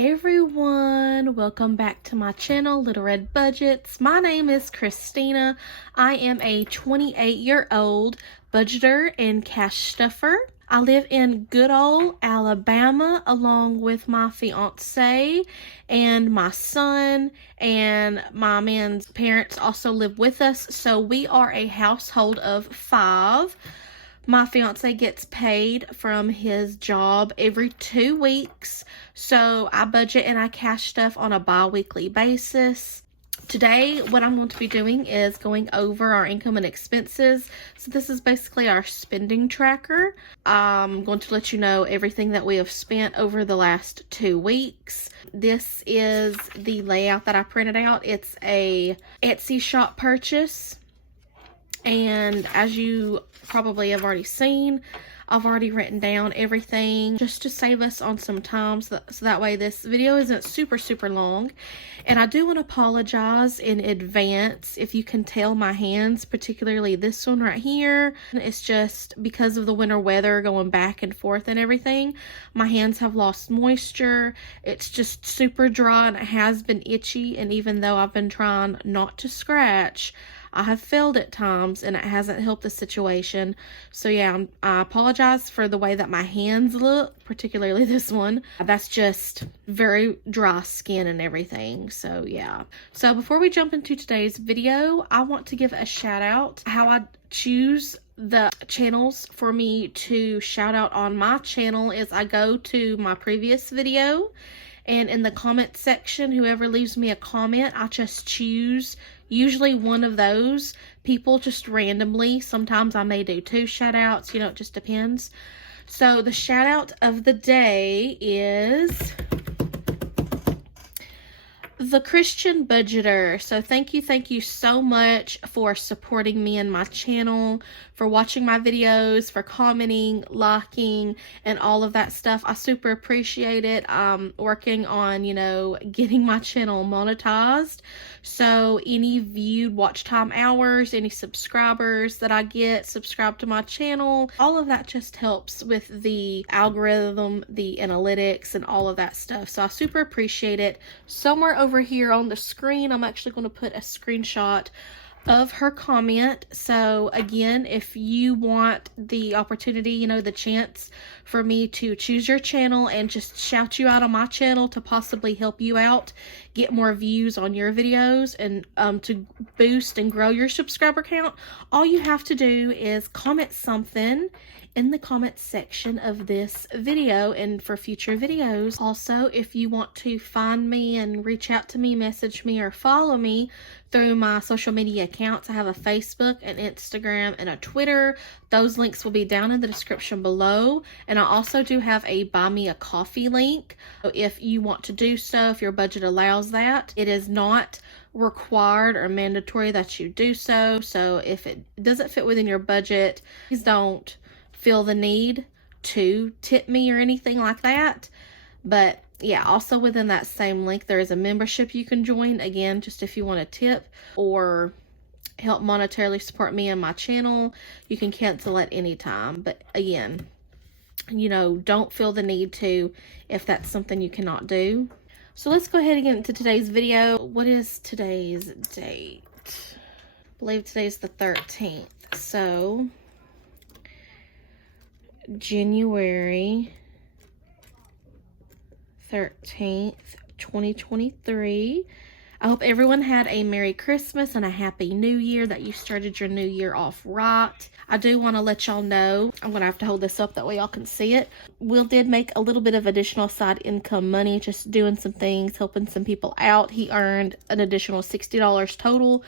Hey everyone, welcome back to my channel, Little Red Budgets. My name is Christina. I am a 28-year-old budgeter and cash stuffer. I live in good old Alabama along with my fiance and my son, and my man's parents also live with us, so we are a household of 5. My fiance gets paid from his job every 2 weeks, so I budget and I cash stuff on a bi-weekly basis. Today, what I'm going to be doing is going over our income and expenses. So this is basically our spending tracker. I'm going to let you know everything that we have spent over the last 2 weeks. This is the layout that I printed out. It's a Etsy shop purchase. And as you probably have already seen, I've already written down everything just to save us on some time, so that way this video isn't super long. And I do want to apologize in advance if you can tell my hands, particularly this one right here. It's just because of the winter weather going back and forth and everything, my hands have lost moisture. It's just super dry and it has been itchy, and even though I've been trying not to scratch, I have failed at times and it hasn't helped the situation. So yeah, I apologize for the way that my hands look, particularly this one. That's just very dry skin and everything. So yeah. So before we jump into today's video, I want to give a shout out. How I choose the channels for me to shout out on my channel is I go to my previous video, and in the comment section, whoever leaves me a comment, I just choose usually one of those people just randomly. Sometimes I may do 2 shout outs, it just depends. So the shout out of the day is The Christian Budgeter. So thank you so much for supporting me and my channel, for watching my videos, for commenting, liking, and all of that stuff. I super appreciate it. I'm working on, getting my channel monetized. So any viewed watch time hours, any subscribers that I get subscribe to my channel, all of that just helps with the algorithm, the analytics, and all of that stuff. So I super appreciate it. Somewhere over here on the screen, I'm actually going to put a screenshot of her comment. So again, if you want the opportunity, the chance for me to choose your channel and just shout you out on my channel to possibly help you out, get more views on your videos, and to boost and grow your subscriber count, all you have to do is comment something in the comments section of this video and for future videos. Also, if you want to find me and reach out to me, message me, or follow me through my social media accounts, I have a Facebook, an Instagram, and a Twitter. Those links will be down in the description below. And I also do have a buy me a coffee link. So if you want to do so, if your budget allows that, it is not required or mandatory that you do so. So if it doesn't fit within your budget, please don't feel the need to tip me or anything like that. But yeah, also within that same link, there is a membership you can join. Again, just if you want to tip or help monetarily support me and my channel, you can cancel at any time. But again, don't feel the need to if that's something you cannot do. So let's go ahead and get into today's video. What is today's date? I believe today's the 13th. So January 13th, 2023. I hope everyone had a Merry Christmas and a Happy New Year, that you started your new year off right. I do want to let y'all know, I'm going to have to hold this up that way y'all can see it. Will did make a little bit of additional side income money, just doing some things, helping some people out. He earned an additional $60 total.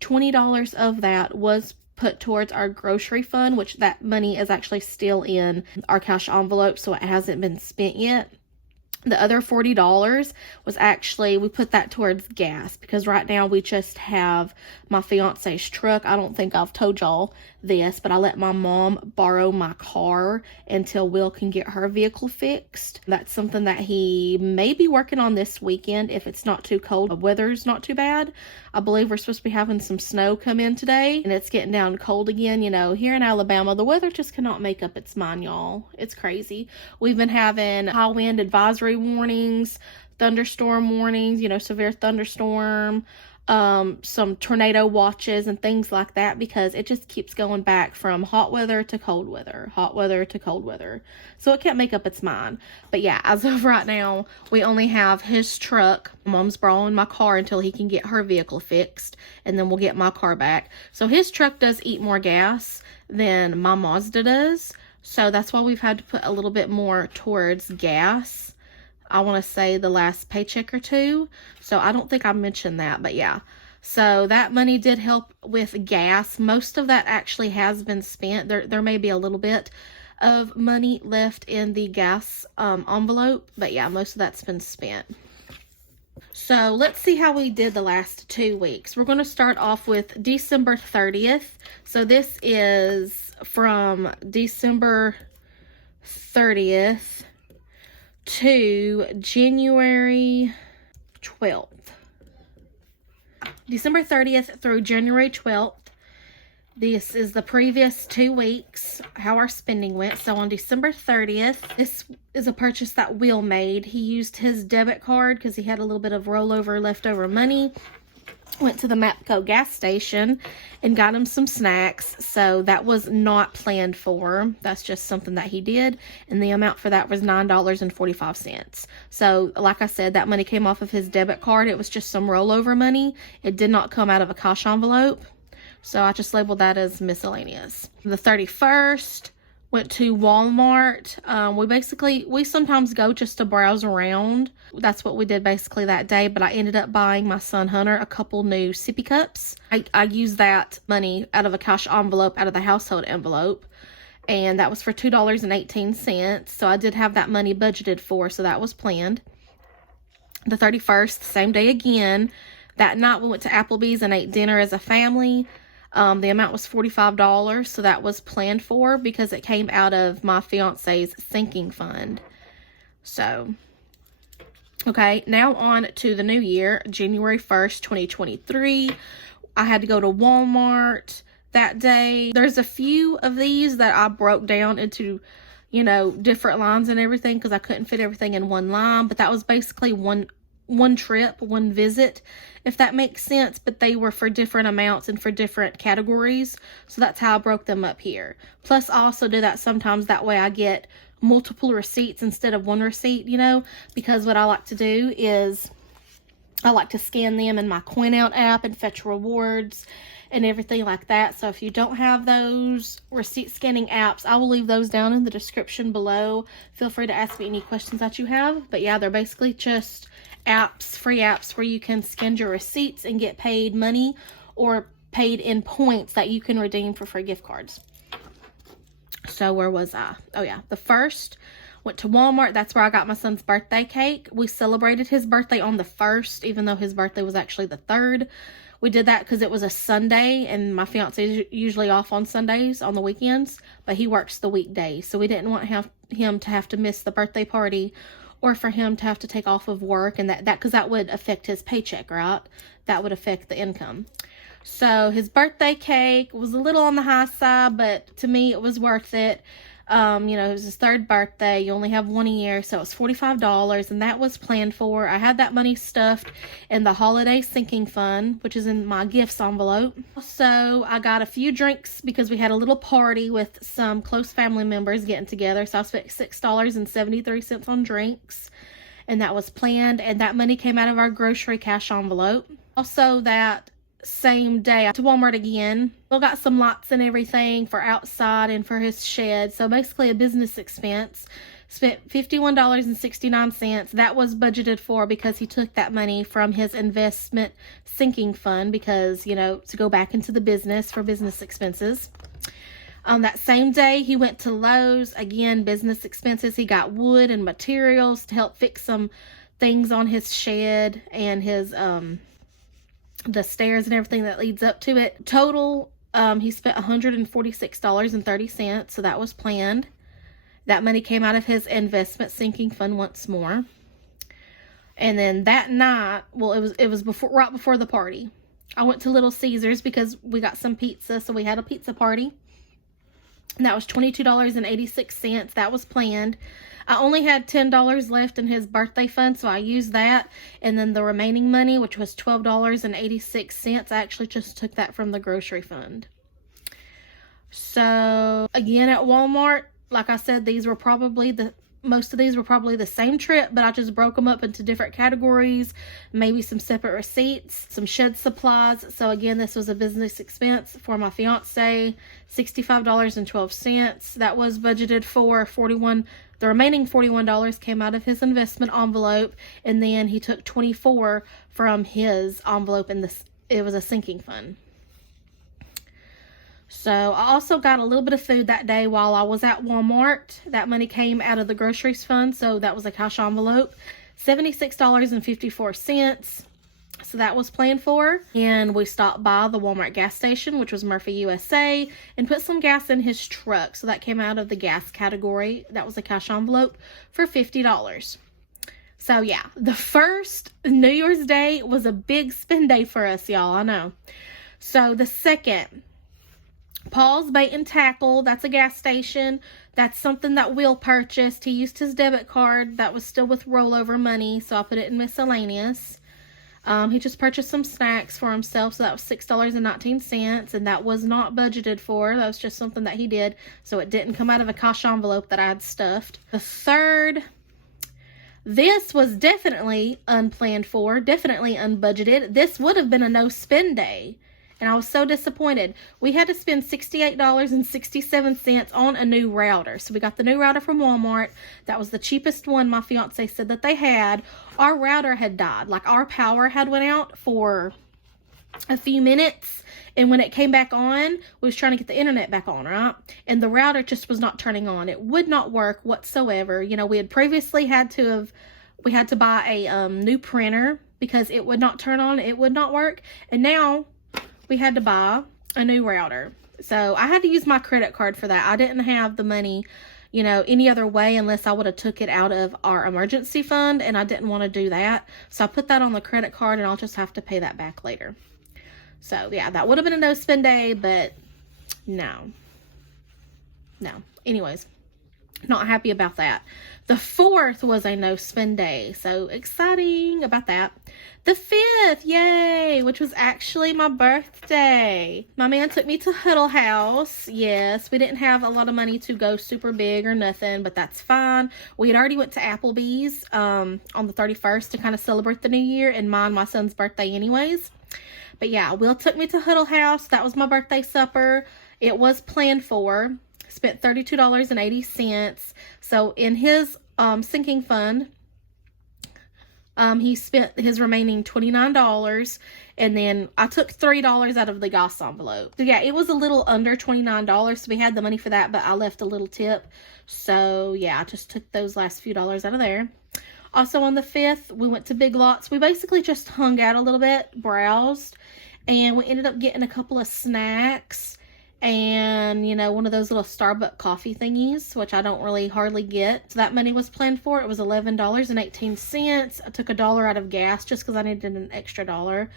$20 of that was put towards our grocery fund, which that money is actually still in our cash envelope, so it hasn't been spent yet. The other $40 was actually, we put that towards gas, because right now we just have my fiance's truck. I don't think I've told y'all this, but I let my mom borrow my car until Will can get her vehicle fixed. That's something that he may be working on this weekend if it's not too cold. The weather's not too bad. I believe we're supposed to be having some snow come in today, and it's getting down cold again. Here in Alabama, the weather just cannot make up its mind, y'all. It's crazy. We've been having high wind advisory warnings thunderstorm warnings, you know, severe thunderstorm, some tornado watches and things like that, because it just keeps going back from hot weather to cold weather, hot weather to cold weather. So it can't make up its mind. But yeah, as of right now, we only have his truck. Mom's borrowing my car until he can get her vehicle fixed, and then we'll get my car back. So his truck does eat more gas than my Mazda does. So that's why we've had to put a little bit more towards gas. I want to say the last paycheck or two. So I don't think I mentioned that, but yeah. So that money did help with gas. Most of that actually has been spent. There may be a little bit of money left in the gas envelope, but yeah, most of that's been spent. So let's see how we did the last 2 weeks. We're going to start off with December 30th. So this is from December 30th to January 12th. December 30th through January 12th. This is the previous 2 weeks, how our spending went. So on December 30th, this is a purchase that Will made. He used his debit card because he had a little bit of rollover leftover money. Went to the Mapco gas station and got him some snacks. So that was not planned for. That's just something that he did. And the amount for that was $9.45. So like I said, that money came off of his debit card. It was just some rollover money. It did not come out of a cash envelope. So I just labeled that as miscellaneous. The 31st, went to Walmart. We sometimes go just to browse around. That's what we did basically that day, but I ended up buying my son Hunter a couple new sippy cups. I used that money out of a cash envelope, out of the household envelope, and that was for $2.18. So I did have that money budgeted for, so that was planned. The 31st, same day again. That night we went to Applebee's and ate dinner as a family. The amount was $45, so that was planned for because it came out of my fiance's sinking fund. So, okay, now on to the new year, January 1st, 2023. I had to go to Walmart that day. There's a few of these that I broke down into, you know, different lines and everything because I couldn't fit everything in one line, but that was basically one trip, one visit, if that makes sense, but they were for different amounts and for different categories. So that's how I broke them up here. Plus I also do that sometimes, that way I get multiple receipts instead of one receipt, you know, because what I like to do is I like to scan them in my Coin Out app and fetch rewards and everything like that. So if you don't have those receipt scanning apps, I will leave those down in the description below. Feel free to ask me any questions that you have. But yeah, they're basically just apps, free apps where you can scan your receipts and get paid money or paid in points that you can redeem for free gift cards. So where was I? Oh yeah, the 1st, went to Walmart. That's where I got my son's birthday cake. We celebrated his birthday on the 1st, even though his birthday was actually the 3rd. We did that because it was a Sunday, and my fiance is usually off on Sundays on the weekends, but he works the weekdays. So we didn't want him to have to miss the birthday party, or for him to have to take off of work, and that because that would affect his paycheck, right? That would affect the income. So his birthday cake was a little on the high side, but to me it was worth it. You know, it was his 3rd birthday. You only have one a year, so it was $45, and that was planned for. I had that money stuffed in the holiday sinking fund, which is in my gifts envelope. So I got a few drinks because we had a little party with some close family members getting together. So I spent $6.73 on drinks, and that was planned, and that money came out of our grocery cash envelope. Also, that same day to Walmart again. We got some lights and everything for outside and for his shed. So basically a business expense. Spent $51.69. That was budgeted for because he took that money from his investment sinking fund because, you know, to go back into the business for business expenses. On that same day, he went to Lowe's. Again, business expenses. He got wood and materials to help fix some things on his shed and his, the stairs and everything that leads up to it. Total, he spent $146.30, so that was planned. That money came out of his investment sinking fund once more. And then that night, well, it was right before the party. I went to Little Caesars because we got some pizza, so we had a pizza party. And that was $22.86. That was planned. I only had $10 left in his birthday fund, so I used that. And then the remaining money, which was $12.86, I actually just took that from the grocery fund. So, again, at Walmart, like I said, most of these were probably the same trip, but I just broke them up into different categories, maybe some separate receipts, some shed supplies. So again, this was a business expense for my fiance, $65.12. That was budgeted for the remaining $41 came out of his investment envelope, and then he took $24 from his envelope, and it was a sinking fund. So I also got a little bit of food that day while I was at Walmart. That money came out of the groceries fund, so that was a cash envelope. $76.54. So that was planned for. And we stopped by the Walmart gas station, which was Murphy, USA, and put some gas in his truck. So that came out of the gas category. That was a cash envelope for $50. So yeah, the first New Year's Day was a big spend day for us, y'all. I know. So the second, Paul's Bait and Tackle, that's a gas station. That's something that Will purchased. He used his debit card that was still with rollover money, so I put it in miscellaneous. He just purchased some snacks for himself, so that was $6.19, and that was not budgeted for. That was just something that he did, so it didn't come out of a cash envelope that I had stuffed. The third, this was definitely unplanned for, definitely unbudgeted. This would have been a no-spend day, and I was so disappointed. We had to spend $68.67 on a new router. So we got the new router from Walmart. That was the cheapest one my fiance said that they had. Our router had died. Like, our power had went out for a few minutes, and when it came back on, we was trying to get the internet back on, right? And the router just was not turning on. It would not work whatsoever. You know, we had previously had to buy a new printer because it would not turn on. It would not work. And now we had to buy a new router. So I had to use my credit card for that. I didn't have the money, you know, any other way unless I would have took it out of our emergency fund, and I didn't want to do that. So I put that on the credit card, and I'll just have to pay that back later. So yeah, that would have been a no spend day, but no. Anyways, not happy about that. The fourth was a no spend day, so exciting about that. The fifth, yay, which was actually my birthday. My man took me to Huddle House. Yes, we didn't have a lot of money to go super big or nothing, but that's fine. We had already went to Applebee's on the 31st to kind of celebrate the new year and my son's birthday anyways. But yeah, Will took me to Huddle House. That was my birthday supper. It was planned for. Spent $32.80. So in his sinking fund, he spent his remaining $29, and then I took $3 out of the gas envelope. So yeah, it was a little under $29, so we had the money for that, but I left a little tip. So yeah, I just took those last few dollars out of there. Also on the 5th, we went to Big Lots. We basically just hung out a little bit, browsed, and we ended up getting a couple of snacks and, you know, one of those little Starbucks coffee thingies, which I don't really hardly get. So that money was planned for. It was $11.18. I took $1 out of gas just because I needed an extra $1.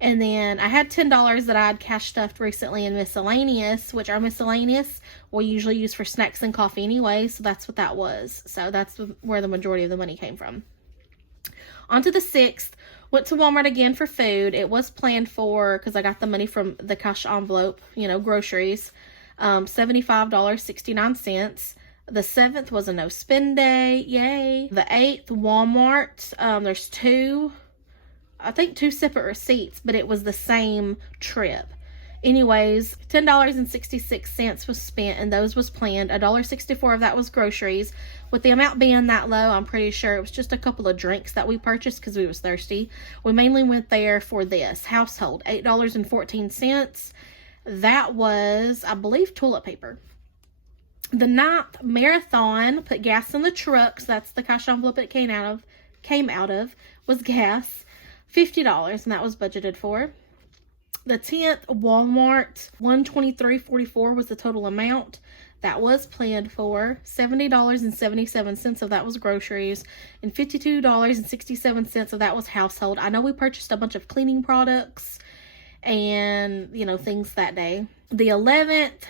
And then I had $10 that I had cash stuffed recently in miscellaneous, which our miscellaneous we usually use for snacks and coffee anyway. So that's what that was. So that's where the majority of the money came from. On to the 6th. Went to Walmart again for food. It was planned for, because I got the money from the cash envelope, you know, groceries. $75.69. The 7th was a no spend day. Yay. The 8th, Walmart. There's two separate receipts, but it was the same trip. Anyways, $10.66 was spent, and those was planned. $1.64 of that was groceries. With the amount being that low, I'm pretty sure it was just a couple of drinks that we purchased because we was thirsty. We mainly went there for this household, $8.14. That was, I believe, toilet paper. The 9th, Marathon, put gas in the truck, so that's the cash envelope it came out of, was gas, $50, and that was budgeted for. The 10th, Walmart, $123.44 was the total amount. That was planned for. $70.77 of that was groceries, and $52.67 of that was household. I know we purchased a bunch of cleaning products and, you know, things that day. The 11th,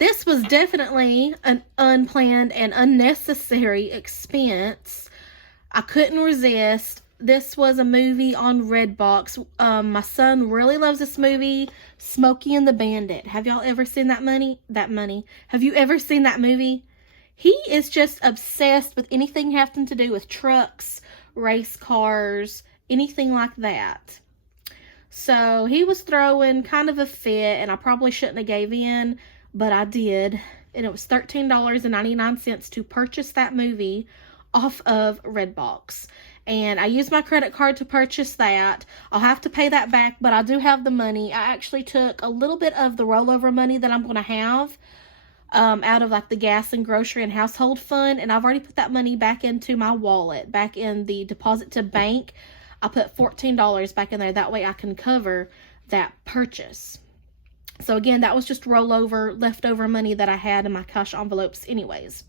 This was definitely an unplanned and unnecessary expense. I couldn't resist. This was a movie on Redbox. My son really loves this movie, Smokey and the Bandit. Have y'all ever seen that money? Have you ever seen that movie? He is just obsessed with anything having to do with trucks, race cars, anything like that. So he was throwing kind of a fit, and I probably shouldn't have gave in, but I did. And it was $13.99 to purchase that movie off of Redbox. And I used my credit card to purchase that. I'll have to pay that back, but I do have the money. I actually took a little bit of the rollover money that I'm going to have out of like the gas and grocery and household fund, and I've already put that money back into my wallet, back in the deposit to bank. I put $14 back in there. That way I can cover that purchase. So again, that was just rollover, leftover money that I had in my cash envelopes anyways.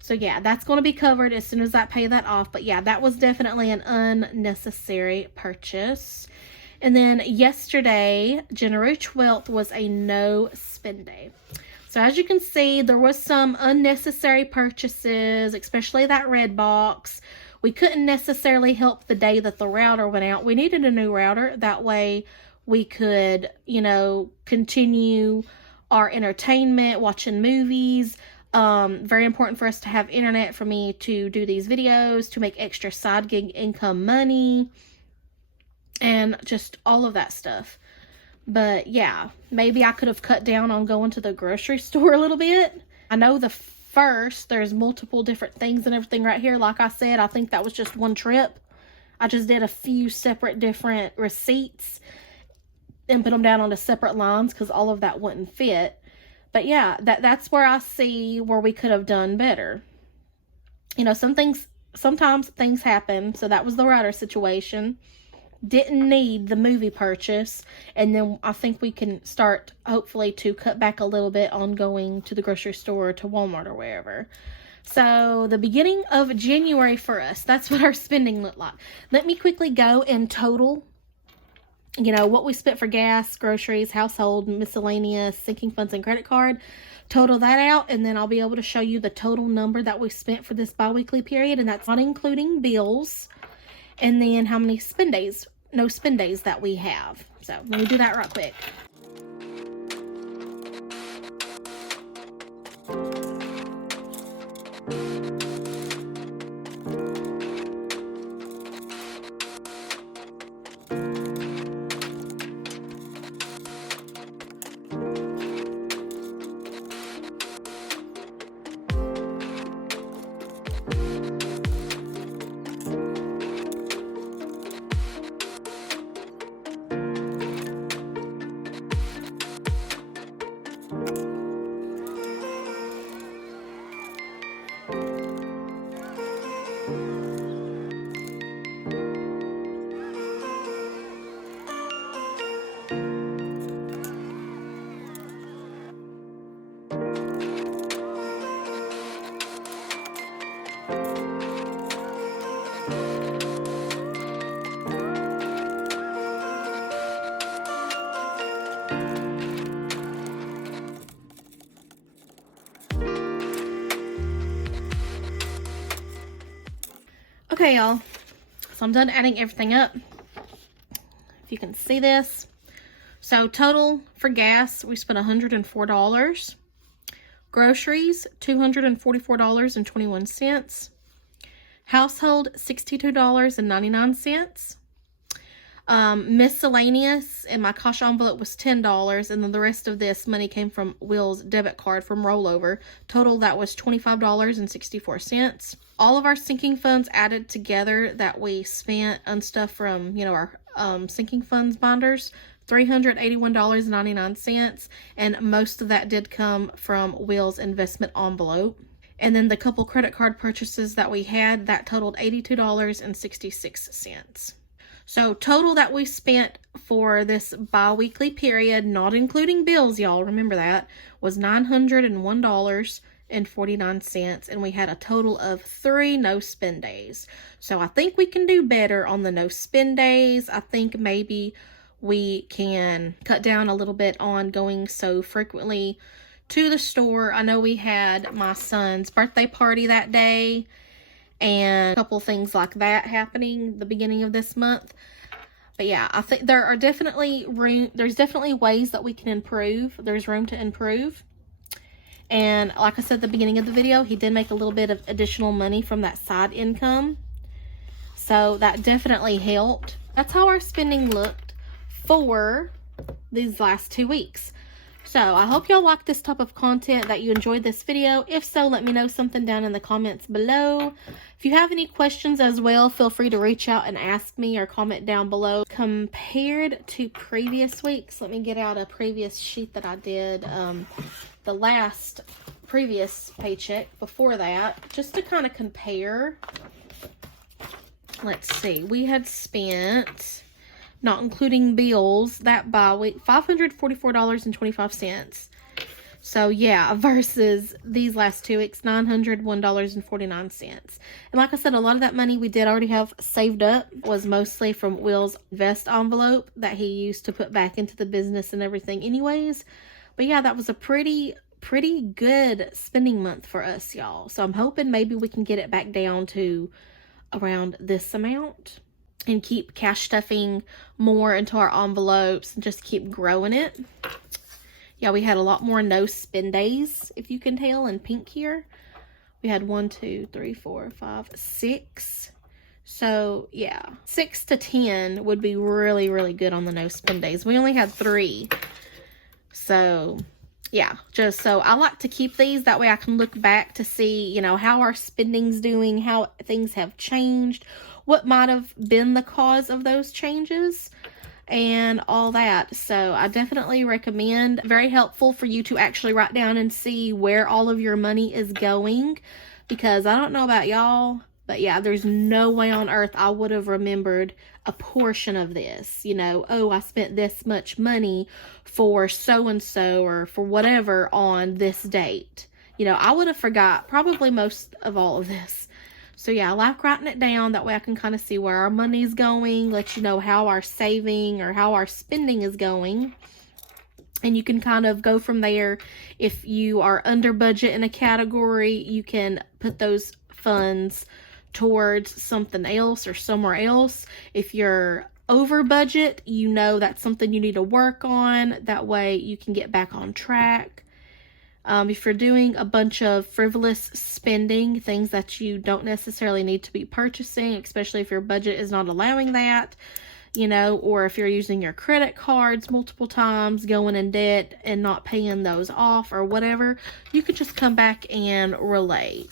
So yeah, that's going to be covered as soon as I pay that off. But yeah, that was definitely an unnecessary purchase. And then yesterday, January 12th, was a no spend day. So as you can see, there was some unnecessary purchases, especially that Redbox. We couldn't necessarily help the day that the router went out. We needed a new router. That way we could, continue our entertainment, watching movies. Very important for us to have internet for me to do these videos, to make extra side gig income money, and just all of that stuff. But yeah, maybe I could have cut down on going to the grocery store a little bit. I know there's multiple different things and everything right here. Like I said, I think that was just one trip. I just did a few separate different receipts and put them down onto separate lines because all of that wouldn't fit. But yeah, that's where I see where we could have done better. Sometimes things happen. So that was the router situation. Didn't need the movie purchase, and then I think we can start hopefully to cut back a little bit on going to the grocery store or to Walmart or wherever. So the beginning of January for us, that's what our spending looked like. Let me quickly go and total what we spent for gas, groceries, household, miscellaneous, sinking funds, and credit card. Total that out, and then I'll be able to show you the total number that we spent for this bi-weekly period, and that's not including bills. And then how many no spend days that we have. So let me do that right quick. Okay, y'all, so I'm done adding everything up. If you can see this. So total for gas, we spent $104. Groceries, $244.21. Household, $62.99. Miscellaneous in my cash envelope was $10, and then the rest of this money came from Will's debit card from rollover. Total, that was $25.64. All of our sinking funds added together that we spent on stuff from, our sinking funds binders, $381.99, and most of that did come from Will's investment envelope. And then the couple credit card purchases that we had, that totaled $82.66. So total that we spent for this bi-weekly period, not including bills, y'all, remember that, was $901.49, and we had a total of 3 no spend days. So I think we can do better on the no spend days. I think maybe we can cut down a little bit on going so frequently to the store. I know we had my son's birthday party that day and a couple things like that happening the beginning of this month. But yeah, I think there's definitely ways that we can improve. There's room to improve. And like I said at the beginning of the video, he did make a little bit of additional money from that side income. So that definitely helped. That's how our spending looked for these last 2 weeks. So I hope y'all like this type of content, that you enjoyed this video. If so, let me know something down in the comments below. If you have any questions as well, feel free to reach out and ask me or comment down below. Compared to previous weeks, let me get out a previous sheet that I did the last previous paycheck before that, just to kind of compare. Let's see, we had spent, not including bills, that bye week, $544.25. So yeah, versus these last 2 weeks, $901.49. And like I said, a lot of that money we did already have saved up, was mostly from Will's vest envelope that he used to put back into the business and everything anyways. But yeah, that was a pretty good spending month for us, y'all. So I'm hoping maybe we can get it back down to around this amount and keep cash stuffing more into our envelopes and just keep growing it. Yeah, we had a lot more no spend days, if you can tell, in pink here. We had 1, 2, 3, 4, 5, 6. So yeah, 6 to 10 would be really good on the no spend days. We only had 3. So yeah, just so I like to keep these, that way I can look back to see, you know, how our spending's doing, how things have changed, what might have been the cause of those changes, and all that. So I definitely recommend, very helpful for you to actually write down and see where all of your money is going, because I don't know about y'all, but yeah, there's no way on earth I would have remembered a portion of this. You know, oh, I spent this much money for so-and-so or for whatever on this date. You know, I would have forgot probably most of all of this. So yeah, I like writing it down. That way I can kind of see where our money's going, let you know how our saving or how our spending is going. And you can kind of go from there. If you are under budget in a category, you can put those funds towards something else or somewhere else. If you're over budget, you know that's something you need to work on. That way you can get back on track. If you're doing a bunch of frivolous spending, things that you don't necessarily need to be purchasing, especially if your budget is not allowing that, you know, or if you're using your credit cards multiple times, going in debt and not paying those off or whatever, you could just come back and relate,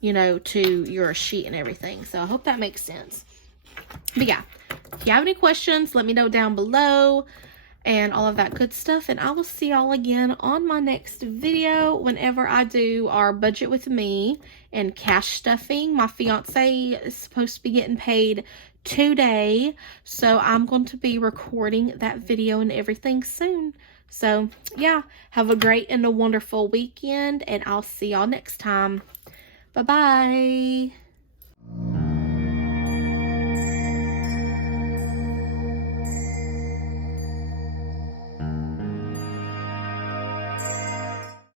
you know, to your sheet and everything. So I hope that makes sense. But yeah, if you have any questions, let me know down below and all of that good stuff. And I will see y'all again on my next video whenever I do our budget with me and cash stuffing. My fiance is supposed to be getting paid today, so I'm going to be recording that video and everything soon. So yeah, have a great and a wonderful weekend, and I'll see y'all next time. Bye-bye.